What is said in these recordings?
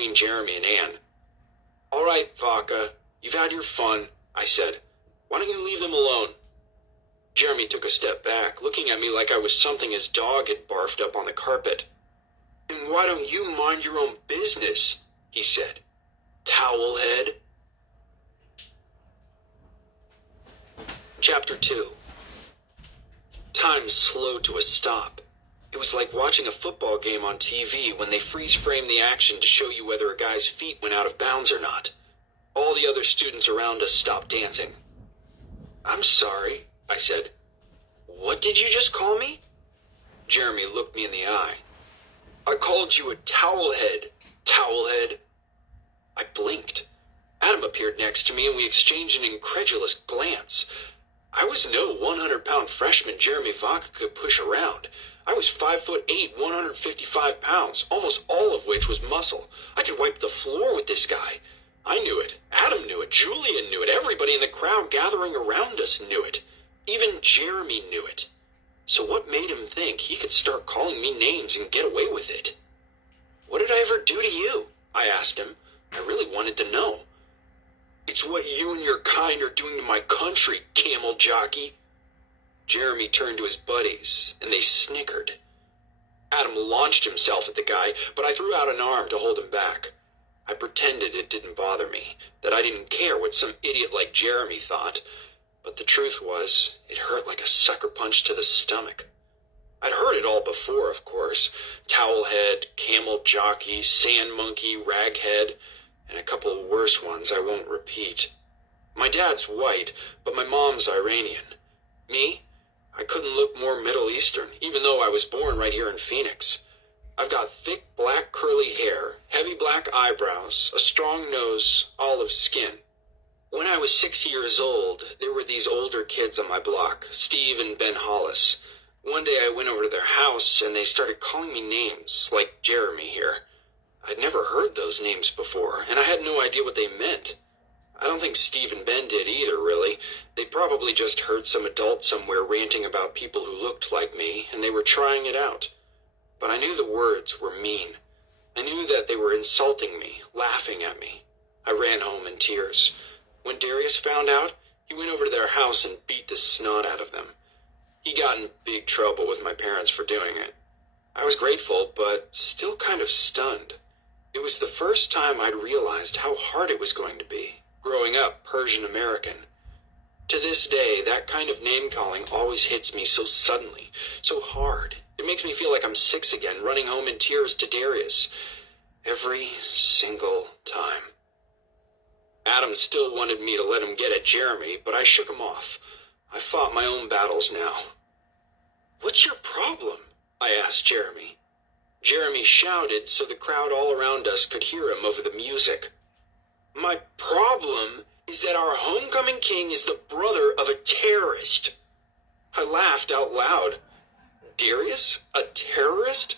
between Jeremy and Anne. "All right, Vaca, you've had your fun," I said. "Why don't you leave them alone?" Jeremy took a step back, looking at me like I was something his dog had barfed up on the carpet. "Then why don't you mind your own business?" he said. "Towelhead." Chapter 2. Time slowed to a stop. It was like watching a football game on TV when they freeze-frame the action to show you whether a guy's feet went out of bounds or not. All the other students around us stopped dancing. "I'm sorry," I said. "What did you just call me?" Jeremy looked me in the eye. "I called you a towelhead, towelhead." I blinked. Adam appeared next to me and we exchanged an incredulous glance. I was no 100-pound freshman Jeremy Vaca could push around. I was 5'8", 155 pounds, almost all of which was muscle. I could wipe the floor with this guy. I knew it. Adam knew it. Julian knew it. Everybody in the crowd gathering around us knew it. Even Jeremy knew it. So what made him think he could start calling me names and get away with it? "What did I ever do to you?" I asked him. I really wanted to know. "It's what you and your kind are doing to my country, camel jockey." Jeremy turned to his buddies, and they snickered. Adam launched himself at the guy, but I threw out an arm to hold him back. I pretended it didn't bother me, that I didn't care what some idiot like Jeremy thought. But the truth was, it hurt like a sucker punch to the stomach. I'd heard it all before, of course. Towelhead, camel jockey, sand monkey, raghead, and a couple of worse ones I won't repeat. My dad's white, but my mom's Iranian. Me? I couldn't look more Middle Eastern, even though I was born right here in Phoenix. I've got thick black curly hair, heavy black eyebrows, a strong nose, olive skin. When I was 6 years old, there were these older kids on my block, Steve and Ben Hollis. One day I went over to their house and they started calling me names, like Jeremy here. I'd never heard those names before, and I had no idea what they meant. I don't think Steve and Ben did either, really. They probably just heard some adult somewhere ranting about people who looked like me, and they were trying it out. But I knew the words were mean. I knew that they were insulting me, laughing at me. I ran home in tears. When Darius found out, he went over to their house and beat the snot out of them. He got in big trouble with my parents for doing it. I was grateful, but still kind of stunned. It was the first time I'd realized how hard it was going to be, growing up Persian American. To this day, that kind of name-calling always hits me so suddenly, so hard. It makes me feel like I'm 6 again, running home in tears to Darius. Every single time. Adam still wanted me to let him get at Jeremy, but I shook him off. I fought my own battles now. "What's your problem?" I asked Jeremy. Jeremy shouted so the crowd all around us could hear him over the music. "My problem is that our homecoming king is the brother of a terrorist." I laughed out loud. "Darius? A terrorist?"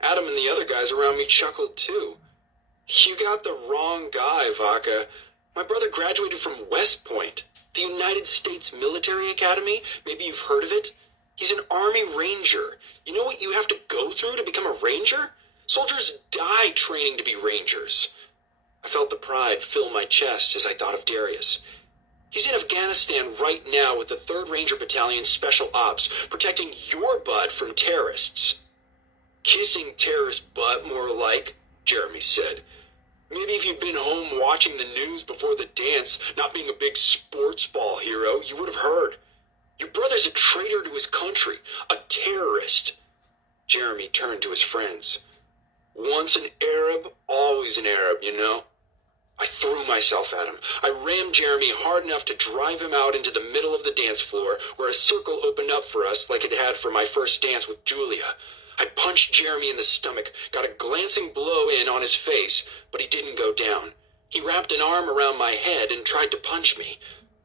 Adam and the other guys around me chuckled too. "You got the wrong guy, Vaca. My brother graduated from West Point, the United States Military Academy. Maybe you've heard of it. He's an Army Ranger. You know what you have to go through to become a Ranger? Soldiers die training to be Rangers." I felt the pride fill my chest as I thought of Darius. He's in Afghanistan right now with the 3rd Ranger Battalion Special Ops, protecting your butt from terrorists. "Kissing terrorist butt, more like," Jeremy said. "Maybe if you'd been home watching the news before the dance, not being a big sports ball hero, you would have heard. Your brother's a traitor to his country, a terrorist." Jeremy turned to his friends. "Once an Arab, always an Arab, you know." I threw myself at him. I rammed Jeremy hard enough to drive him out into the middle of the dance floor, where a circle opened up for us like it had for my first dance with Julia. I punched Jeremy in the stomach, got a glancing blow in on his face, but he didn't go down. He wrapped an arm around my head and tried to punch me.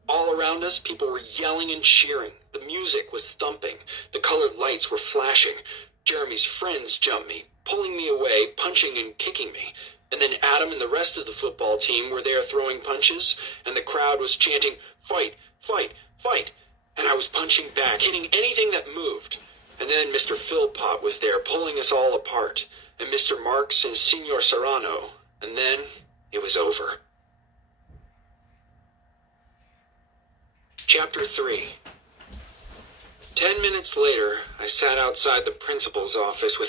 All around us, people were yelling and cheering. The music was thumping. The colored lights were flashing. Jeremy's friends jumped me, pulling me away, punching and kicking me. And then Adam and the rest of the football team were there throwing punches, and the crowd was chanting, "Fight, fight, fight." And I was punching back, hitting anything that moved. And then Mr. Philpott was there pulling us all apart, and Mr. Marks and Senor Serrano. And then it was over. Chapter 3. 10 minutes later, I sat outside the principal's office with